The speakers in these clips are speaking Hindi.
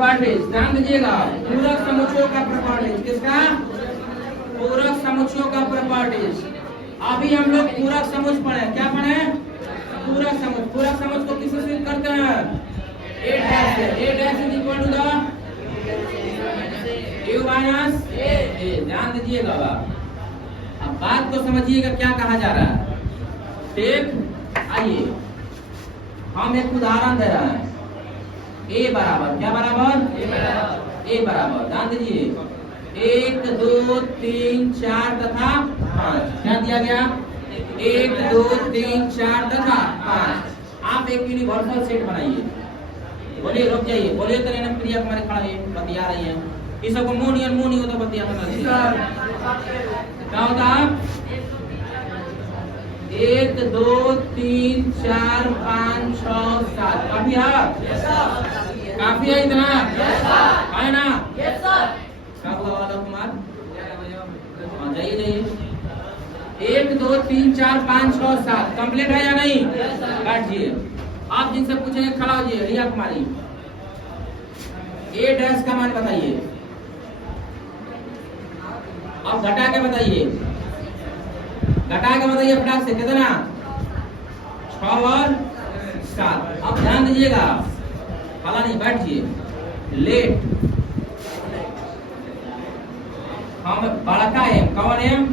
प्रॉपर्टीज ध्यान दीजिएगा, पूरक समुच्चयों का प्रॉपर्टीज, किसका? पूरक समुच्चयों का प्रॉपर्टीज। अभी हम लोग पूरक समुच्चय पढ़े, क्या पढ़े? पूरक समुच्चय। पूरक समुच्चय को किससे सिद्ध करते हैं? a डैश से। a dash is equal to the u minus a। ध्यान दीजिएगा, अब बात को समझिएगा क्या कहा जा रहा है। ठीक, आइए हम एक उदाहरण दे रहे हैं। a बराबर, क्या बराबर? a बराबर, ध्यान दीजिए 1 2 3 4 तथा 5। क्या दिया गया? 1 2 3 4 तथा 5। आप एक यूनिवर्सल सेट बनाइए। बोलिए, रुक जाइए, बोलिए तो लेना। प्रिया कुमारी खड़ा है, बतिया रही है। इस सबको मुंह नहीं होता, बतिया क्या होता? 1 2 3 4 5 6 7। काफी है? काफी है इतना? है ना? क्या हुआ वाला कुमार? जाइए जाइए। 1 2 3 4 5 6 7 कंप्लीट है या नहीं? काटिए। आप जिनसे पूछेंगे खड़ा हो जाइए। रिया कुमारी, ए डैश का मान बताइए। अब घटा के बताइए, घटा के बताइए फटाक से, कितना? 6 और 7। अब ध्यान दीजिएगा, फला नहीं, बैठिए। लेट हम बड़का एम, कौन एम?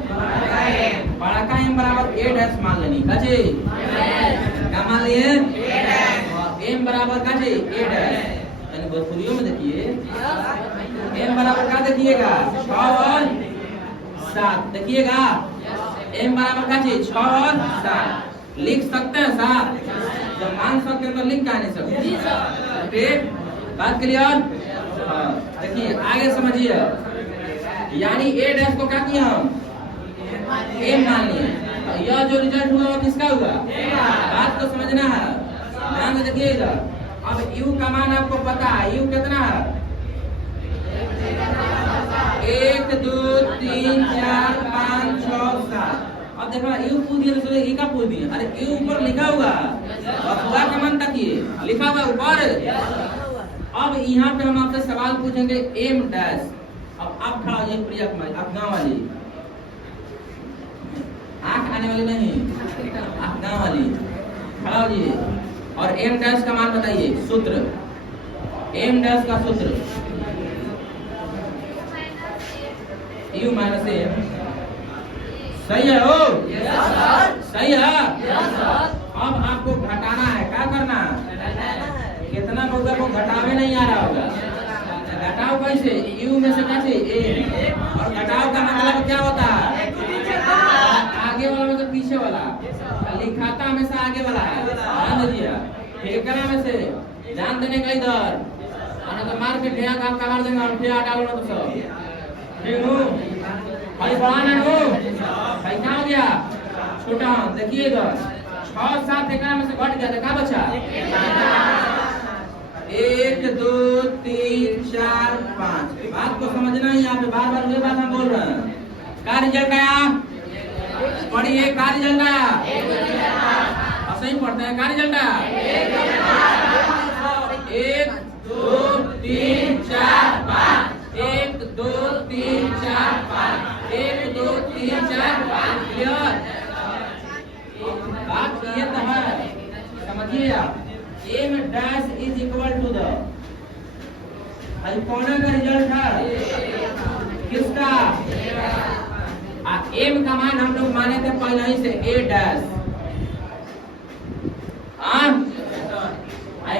बड़का एम बराबर ए डैश मान लेनी। काचे क्या मान लिए? एम बराबर काचे ए डैश। यानी भोजपुरियों में देखिए, एम बराबर क्या देखिएगा? 6 और 7 देखिएगा। एम बराबर काचे 6 और 7। लिख सकते हैं साहब? जब मान सकते हैं तो लिख का नहीं सकते। ठीक, बात क्लियर? देखिए आगे समझिए, यानी ए डैश को क्या किया हम? एम मान लिए। यह जो रिजल्ट हुआ वो किसका हुआ? बात को समझना है, ध्यान से देखिएगा। अब यू का मान आपको पता है, यू कितना है? 1 2 3 4 5 6 7। अब देखो यू पूछ दिया तो ई का पूछ दिया। अरे यू ऊपर लिखा हुआ और हुआ का मान तकिए लिखा हुआ ऊपर। अब यहाँ पे हम आपसे सवाल पूछेंगे एम डैश। अब आप खड़ा हो जाइए प्रिया कुमारी, आप गाँव वाली, आंख आने वाली नहीं, आप गाँव वाली खड़ा हो जाइए और एम डैश का मान बताइए। सूत्र एम डैश का सूत्र यू माइनस एम। सही है? हो सही है? अब आपको घटाना है, क्या करना है? कितना बउआ को घटावे नहीं आ रहा होगा? घटाओ कैसे? यू में से कैसे ए, और घटाओ का मतलब क्या होता है? आगे वाला में से पीछे वाला। लिखाता हमेशा आगे वाला है, ध्यान दीजिए। ठेकरा में से ध्यान देने का इधर, तो मार के ठेका काम का मार देंगे और ठेका डालो ना तो सब ठीक हो। अरे बढ़ाना हो, सही क्या हो गया? छोटा देखिए इधर 6 7 ठेकरा में से घट गया, क्या बचा? 1 2 3 4 5। बात को समझना है, यहाँ पे बार बार ये बात हम बोल रहे हैं। क्या रिजल्ट आया? पढ़िए, क्या रिजल्ट आया? ऐसे ही पढ़ते हैं। क्या रिजल्ट आया? 1 2 3 4 5। 1 2 3 4 5। 1 2 3 4 5। क्लियर? बात ये तो है, समझिए आप। M dash is equal to the कौन का रिजल्ट है? किसका? एम का मान हम लोग माने थे पहले ही से ए डैश।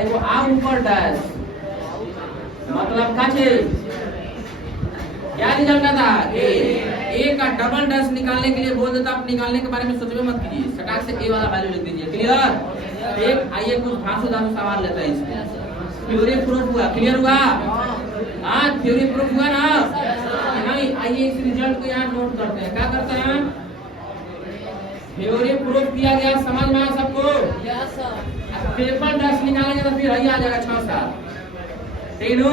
वो आ ऊपर डैश, मतलब क्या चीज? क्या रिजल्ट था? ए का डबल डैश निकालने के लिए बोल देता, आप निकालने के बारे में सोचबे मत कीजिए, सटाक से ए वाला वैल्यू लिख दीजिए। क्लियर? एक आइए कुछ धांसू सवाल लेता है इसमें। थ्योरी प्रूफ हुआ? क्लियर हुआ? हाँ, थ्योरी प्रूफ हुआ ना? नहीं, आइए इस रिजल्ट को यहाँ नोट करते हैं। क्या करते हैं? थ्योरी प्रूफ किया गया, समझ में आया सबको? ट्रिपल डैश निकालेंगे तो फिर यही आ जाएगा 6 7। ठीक है?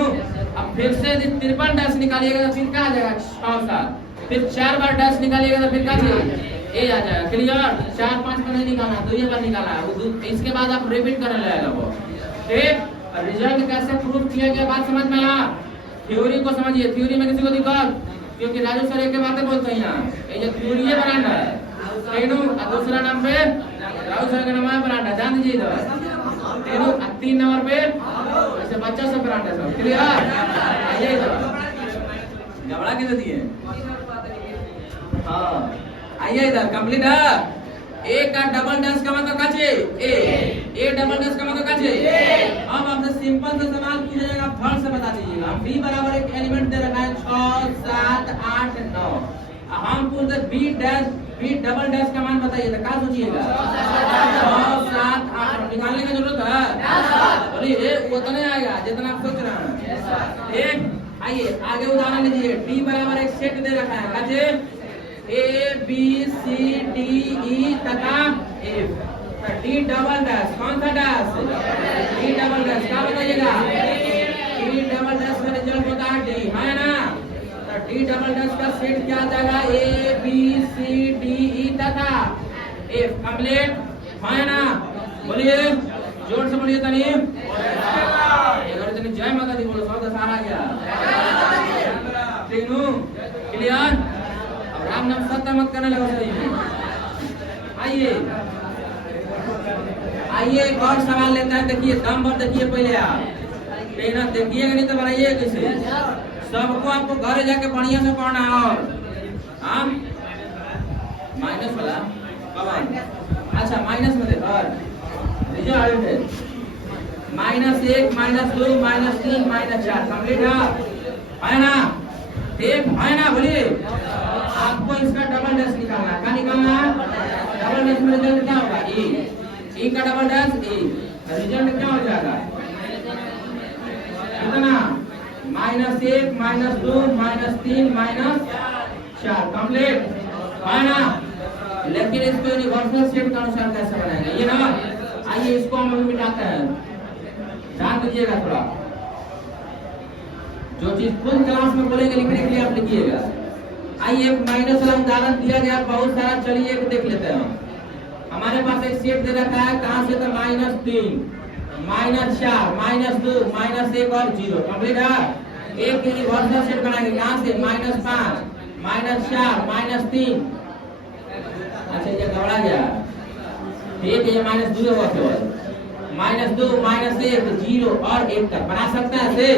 अब फिर से ट्रिपल डैश निकालिएगा तो फिर क्या आ जाएगा? 6 7। फिर 4 बार डैश निकालिएगा तो फिर क्या ए आ जाएगा। क्लियर? 4 5 बार नहीं निकालना, 2 बार निकाला। इसके बाद आप रिपीट करने लगेगा वो। ठीक? रिजल्ट कैसे प्रूव किया गया बात समझ में आया? थ्योरी को समझिए। थ्योरी में किसी को दिक्कत? क्योंकि राजू सर एक बातें बोलते हैं यहाँ, ये जो थ्योरी है ब्रांड है, तेनू दूसरा नाम पे राजू सर का नाम है ब्रांड है, जान दीजिए इधर। तेनू 3 नंबर पे ऐसे बच्चा सब ब्रांड है सब, क्लियर? आइए इधर, घबरा के दिए। हाँ आइए इधर, कंप्लीट है। ए का डबल डैश का मतलब क्या चाहिए? ए डबल डैश का मतलब क्या चाहिए? अब आपसे सिंपल से सवाल पूछा जाएगा, फल से बता दीजिएगा। बी बराबर एक एलिमेंट दे रखा है 6 7 8 9, हम पूछते B dash B double dash का मान बताइए, तो क्या सोचिएगा? 6 7 8 निकालने की जरूरत है? बोलिए वो तो नहीं आएगा जितना आप सोच रहे हैं। ठीक, आइए आगे उदाहरण लीजिए। डी बराबर एक सेट दे रखा है, क्या A B C D E तथा एफ। डी डबल डैश, कौन सा डैश? डी डबल डैश, क्या बताइएगा? डी डबल डैश का रिजल्ट होता है डी, है ना? तो डी डबल डैश का सेट क्या आ जाएगा? A B C D E तथा एफ। कंप्लीट है ना? बोलिए जोर से बोलिए तनी, अगर तनी जय माता दी बोलो, सब सारा गया। तीनों क्लियर? राम नाम सत्य मत करने लगा सही में। आइए एक और सवाल लेते हैं, देखिए दम पर देखिए पहले आप, लेकिन देखिएगा नहीं तो बनाइए कैसे? सबको आपको घर जाके बढ़िया से पढ़ना है। और हाँ माइनस वाला कब? अच्छा माइनस में देखो रिजल्ट है -1 -2 -3 -4, कंप्लीट है ना? ठीक है ना? बोलिए आपको इसका डबल डैश निकालना है। क्या निकालना है? डबल डैश में रिजल्ट क्या होगा? ई का डबल डैश ई, रिजल्ट क्या हो जाएगा? कितना? -1 -2 -3 -4, कंप्लीट है ना? लेकिन इसको यूनिवर्सल सेट के अनुसार कैसे बनाएंगे ये ना? आइए इसको हम अभी मिटाते हैं, ध्यान दीजिएगा थोड़ा। जो चीज फुल क्लास में बोलेंगे लिखने के लिए आप लिखिएगा। आइए एक माइनस वाला उदाहरण दिया गया बहुत सारा, चलिए एक देख लेते हैं। हमारे पास एक सेट दे रखा है, कहां से? तो -3 -4 -2 -1 और 0, कंप्लीट है। एक यूनिवर्सल सेट बनाएंगे, कहां से? -5 -4 -3। अच्छा ये घबरा गया, ठीक है, ये -2 हुआ केवल, -2 -1 0 और 1 तक बना सकते हैं ऐसे।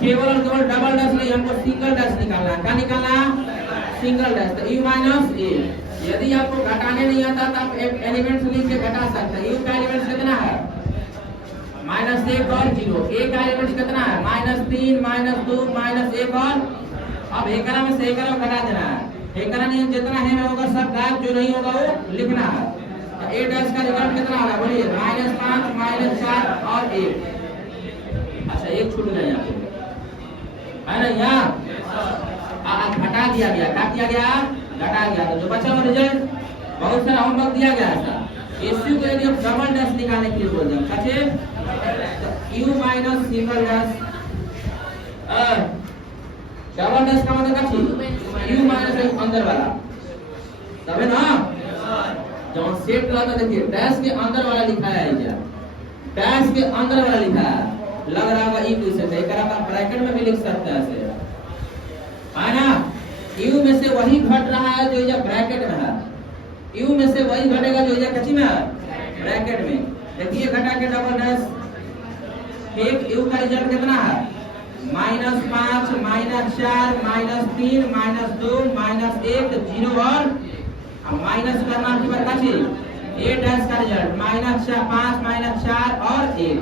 केवल और केवल डबल डैश नहीं, हमको सिंगल डैश निकालना है। क्या निकालना? Single dash. तो u - a, यदि आपको घटाने नहीं आता तो आप एक एलिमेंट लिख के घटा सकते हैं। u का एलिमेंट कितना है? -1 और 0। a का एलिमेंट कितना है? -3 -2 -1 और, अब एकरा में से एकरा घटा देना है। एकरा नहीं जितना है में होगा सब गायब, जो नहीं होगा वो लिखना है। तो a डैश का रिजल्ट कितना होगा? बोलिए -5 -4 और 1। अच्छा एक छूट गया यहाँ है ना? यहाँ घटा दिया गया, क्या किया गया? घटा गया। तो जो बचा हुआ रिजल्ट, बहुत सारा होमवर्क दिया गया था, इसी को यदि हम डबल डैश निकालने के लिए बोल दें, कैसे? u minus single dash, double dash का मतलब क्या? u माइनस अंदर वाला, तब ना जब सेट रहता, देखिए डैश के अंदर वाला लिखा है, क्या डैश के अंदर वाला लिखा है, लग रहा होगा ई क्वेश्चन से, एक आप ब्रैकेट में भी लिख सकते हैं ऐसे, है ना? u में से वही घट रहा है जो ये ब्रैकेट में है, u में से वही घटेगा जो ये कच्ची में है, ब्रैकेट में। देखिए घटा के डबल डैश, ठीक, u का रिजल्ट कितना है? -5 -4 -3 -2 -1 0 और माइनस करना की बात चाहिए। a डैश का रिजल्ट -5 -4 और 1।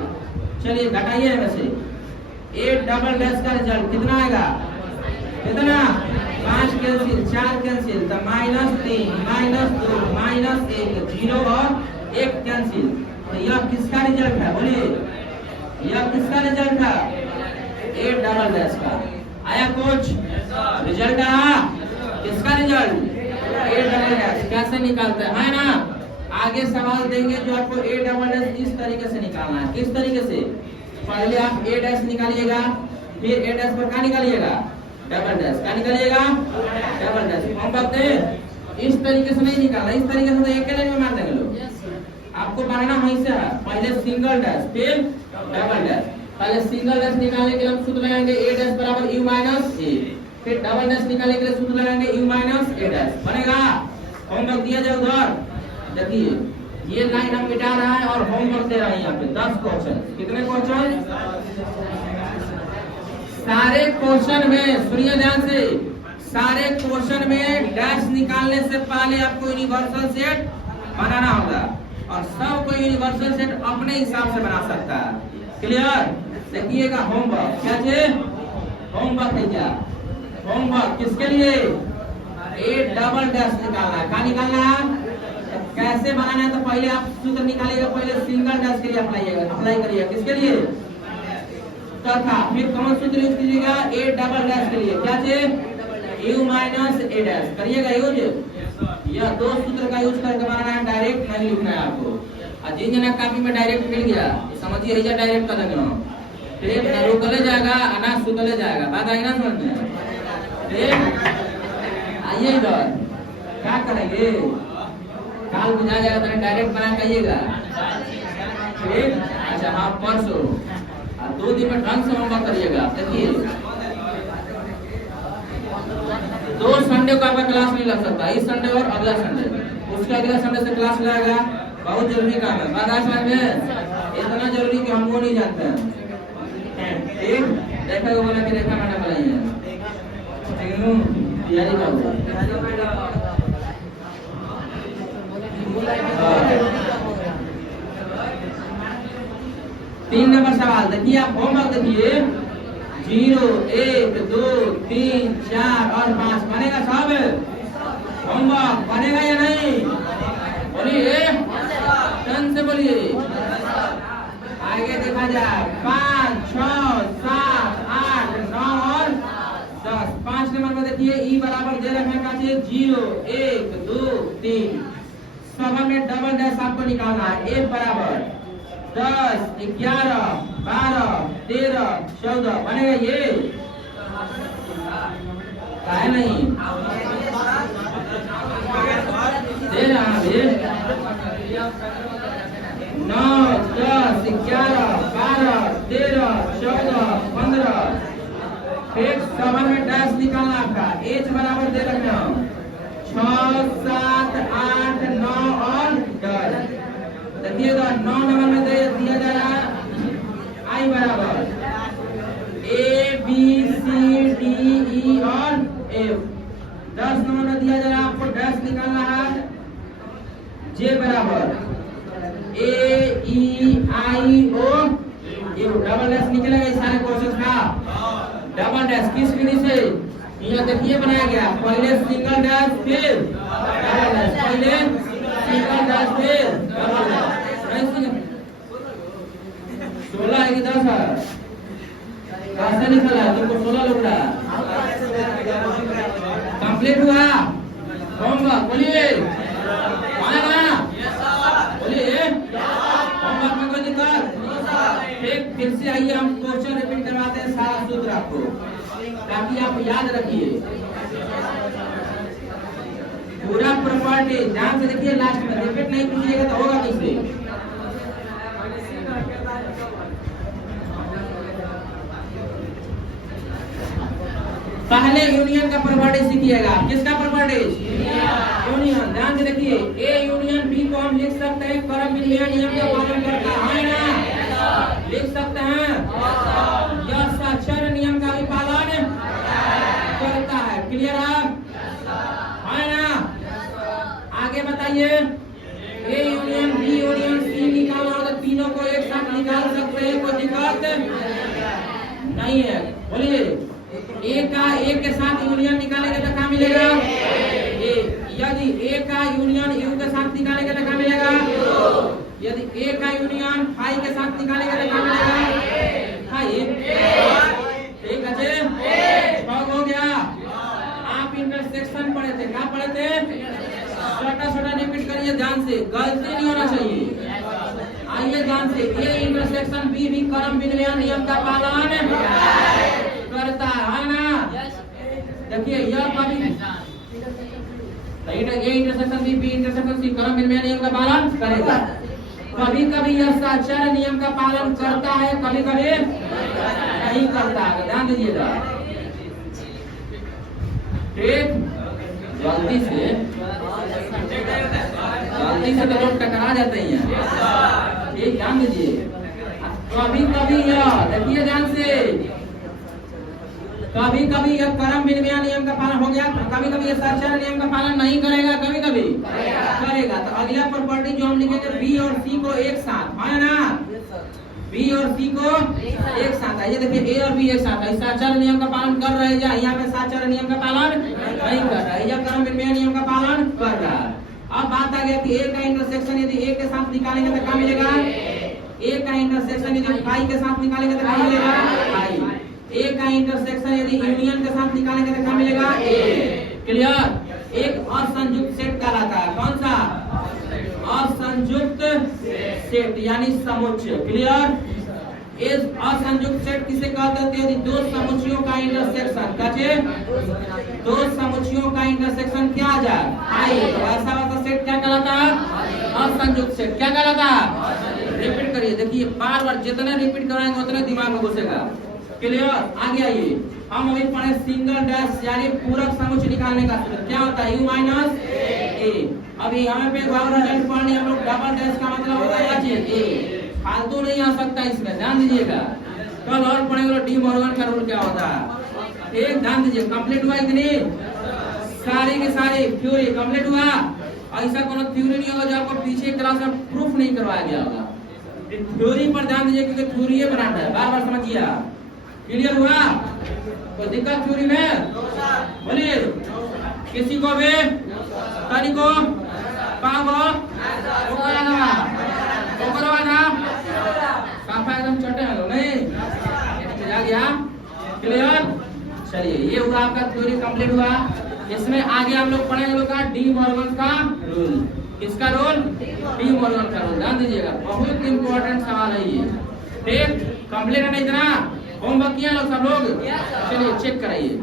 चलिए घटाइए में से a डबल डैश का रिजल्ट कितना आएगा? कितना? 5 कैंसिल, 4 कैंसिल, तो -3 -2 -1 0 और 1 कैंसिल। तो यह किसका रिजल्ट है? बोलिए यह किसका रिजल्ट है? a डबल डैश का। आया कुछ रिजल्ट आया? किसका रिजल्ट? a double dash. कैसे निकालते हैं ना? आगे सवाल देंगे जो आपको a डबल डैश इस तरीके से निकालना है। किस तरीके से? पहले आप a डैश निकालिएगा, फिर a डैश पर क्या निकालिएगा? Double dash. क्या निकालिएगा? Double dash. हम बात इस तरीके से नहीं निकालना, इस तरीके से तो एक लाइन में मार देंगे लोग। आप आपको बनाना वहीं से है। पहले सिंगल डैश फिर डबल डैश। पहले सिंगल डैश निकालने के लिए हम सूत्र लगाएंगे a डैश बराबर u माइनस a। फिर डबल डैश निकालने के लिए सूत्र लगाएंगे u माइनस a डैश। बनेगा। होमवर्क दिया जाए उधर। देखिए ये लाइन हम मिटा रहा है और होमवर्क दे रहा है यहाँ पे 10 क्वेश्चन। कितने क्वेश्चन? सारे क्वेश्चन में सुनिए ध्यान से, सारे क्वेश्चन में डैश निकालने से पहले आपको यूनिवर्सल सेट बनाना होगा और सब कोई यूनिवर्सल सेट अपने हिसाब से बना सकता है। क्लियर? देखिएगा होमवर्क क्या है? होमवर्क है क्या? होमवर्क किसके लिए? ए डबल डैश निकालना है। क्या निकालना है? कैसे बनाना है? तो पहले आप सूत्र निकालिएगा, पहले सिंगल डैश के लिए अप्लाई करिएगा। किसके लिए? तथा फिर कौन सूत्र यूज कीजिएगा? ए डबल डैश के लिए। क्या चाहिए? u माइनस a डैश करिएगा यूज। यह दो सूत्र का यूज करके बनाना है, डायरेक्ट नहीं लिखना है आपको। और जिन जना कॉपी में डायरेक्ट मिल गया समझिए ऐसा डायरेक्ट कर देंगे हम। फिर ना रोकले जाएगा ना सुतले जाएगा। बात आई ना समझ में? फिर आइए इधर क्या करेंगे? काल बुझा जाएगा तो डायरेक्ट बना कहिएगा। ठीक? अच्छा हाँ परसों 2 दिन में ढंग से होमवर्क करिएगा। देखिए 2 संडे को आपका क्लास नहीं लग सकता, इस संडे और अगला संडे। उसके अगला संडे से क्लास लगेगा। बहुत जरूरी काम है। बात आज में इतना जरूरी कि हम वो नहीं जानते हैं। ठीक? देखा को बोला कि देखा मैंने बनाई है। तैयारी करो। 3 नंबर सवाल देखिए, आप होमवर्क देखिए। 0 1 2 3 4 और 5 बनेगा सब? होमवर्क बनेगा या नहीं? बोलिए ध्यान से बोलिए। आगे देखा जाए 5 6 7 8 9 और 10। 5 नंबर में देखिए ई बराबर दे रखा है 0 1 2 3। सब में डबल डैश आपको निकालना है। ए बराबर 10 11 12 13 14 बनेगा ये? है नहीं दे रहा है। 9 10 11 12 13 14 15। फिर सब में डैश निकालना आपका। एच बराबर दे रखना 6 7 8 9 और 10। देखिएगा 9 नंबर में दिया जा रहा है आई बराबर A B C D E और F। 10 नंबर में दिया जा रहा है आपको डैश निकालना है J बराबर A E I O U। Double dash निकलेगा इस सारे क्वेश्चन का। डबल डैश किस विधि से? यहाँ देखिए बनाया गया। पहले सिंगल डैश फिर डबल डैश। पहले सिंगल डैश फिर डबल डैश। 16 है कि 10 है? कैसे निकला है? तुमको 16 लग रहा है। कंप्लीट हुआ होमवर्क? बोलिए बोलिए होमवर्क में कोई दिक्कत? फिर से आइए हम क्वेश्चन रिपीट करवाते हैं सारा सूत्र आपको ताकि आप याद रखिए पूरा प्रॉपर्टी। ध्यान से देखिए, लास्ट में रिपीट नहीं कीजिएगा तो होगा कैसे? पहले यूनियन का प्रॉपर्टी सीखिएगा। किसका प्रॉपर्टी? यूनियन। ध्यान से देखिए, ए यूनियन बी को हम लिख सकते हैं क्रम विनिमय नियम का पालन करता है ना? लिख सकते हैं। यह साक्षर नियम का भी पालन करता है। क्लियर है ना? आगे बताइए। A union B union C निकालना हो तो तीनों को एक साथ निकाल सकते हैं, कोई दिक्कत नहीं है। बोलिए ए का ए के साथ यूनियन निकालेंगे तो क्या मिलेगा? ए। यदि ए का यूनियन यू के साथ निकालेंगे तो क्या मिलेगा? यदि ए का यूनियन फाई के साथ निकालेंगे तो क्या मिलेगा? फाई। ठीक है, हो गया। आप इंटरसेक्शन पढ़े थे, क्या पढ़े थे? छोटा रिपीट करिए ध्यान से, गलती नहीं होना चाहिए। आइए ध्यान से, ए इंटरसेक्शन बी भी क्रम विनिमय नियम का पालन करता है ना? देखिए यह कभी A intersection B intersection C क्रम विनिमय नियम का पालन करेगा। कभी कभी यह साक्षर नियम का पालन करता है, कभी कभी नहीं करता है। ध्यान दीजिएगा, ठीक। गलती से तो लोग टकरा जाते हैं, ठीक। ध्यान दीजिए, कभी कभी यह, देखिए ध्यान से, कभी कभी यह कर्म विनिमय नियम का पालन हो गया, कभी कभी यह साक्षर नियम का पालन नहीं करेगा, कभी कभी करेगा। तो अगला प्रॉपर्टी जो हम लिखेंगे बी और सी को एक साथ, है ना, बी और सी को एक साथ है। ये देखिए ए और बी एक साथ है, साक्षर नियम का पालन कर रहे हैं, यहाँ पे साक्षर नियम का पालन नहीं कर रहा है, यह कर्म विनिमय नियम का पालन कर रहा है। अब बात आ गया कि ए का इंटरसेक्शन यदि ए के साथ निकालेंगे तो क्या मिलेगा, ए का इंटरसेक्शन यदि फाई के साथ निकालेंगे तो क्या मिलेगा, फाई। ए का इंटरसेक्शन यदि यूनियन के साथ निकालेंगे तो क्या मिलेगा, ए। क्लियर। एक असंयुक्त सेट कहलाता है, कौन सा, असंयुक्त सेट यानी समुच्चय। क्लियर। इस असंयुक्त सेट किसे कहते हैं, यदि दो समुच्चयों का इंटरसेक्शन, कैसे, दो समुच्चयों का इंटरसेक्शन क्या आ जाए, आई, तो ऐसा वाला सेट क्या कहलाता है, असंयुक्त सेट। क्या कहलाता है, रिपीट करिए, देखिए बार बार जितने रिपीट कराएंगे उतने दिमाग में घुसेगा। क्लियर। आगे आइए, हम अभी पढ़े सिंगल डैश यानी पूरक समुच्चय निकालने का सूत्र क्या होता है, u माइनस ए। अभी हमें पे रिजल्ट पढ़ने हम लोग डबल डैश का मतलब होता है ए, फालतू नहीं आ सकता इसमें, ध्यान दीजिएगा। कल और पढ़ेंगे डी मॉर्गन का रूल क्या होता है, ठीक। ध्यान दीजिए, कंप्लीट हुआ इतनी सारी की सारी थ्योरी कंप्लीट हुआ। ऐसा कोनो थ्योरी नहीं होगा जो आपको पीछे क्लास में प्रूफ नहीं करवाया गया होगा। थ्योरी पर ध्यान दीजिए क्योंकि थ्योरी है बनाना है, बार बार समझिए। क्लियर हुआ, कोई दिक्कत थ्योरी में, बोलिए किसी को भी, कहीं को पागो काफा एकदम चटे हैं लोग, नहीं आ गया। क्लियर। चलिए, ये हुआ आपका थ्योरी कंप्लीट हुआ। इसमें आगे हम लोग पढ़ेंगे लोग का डी मॉर्गन का रूल। किसका रूल, डी मॉर्गन का रूल। ध्यान दीजिएगा, बहुत इंपॉर्टेंट सवाल है ये, ठीक। कंप्लीट है ना, इतना होमवर्क किया लोग सब लोग, चलिए चेक कराइए।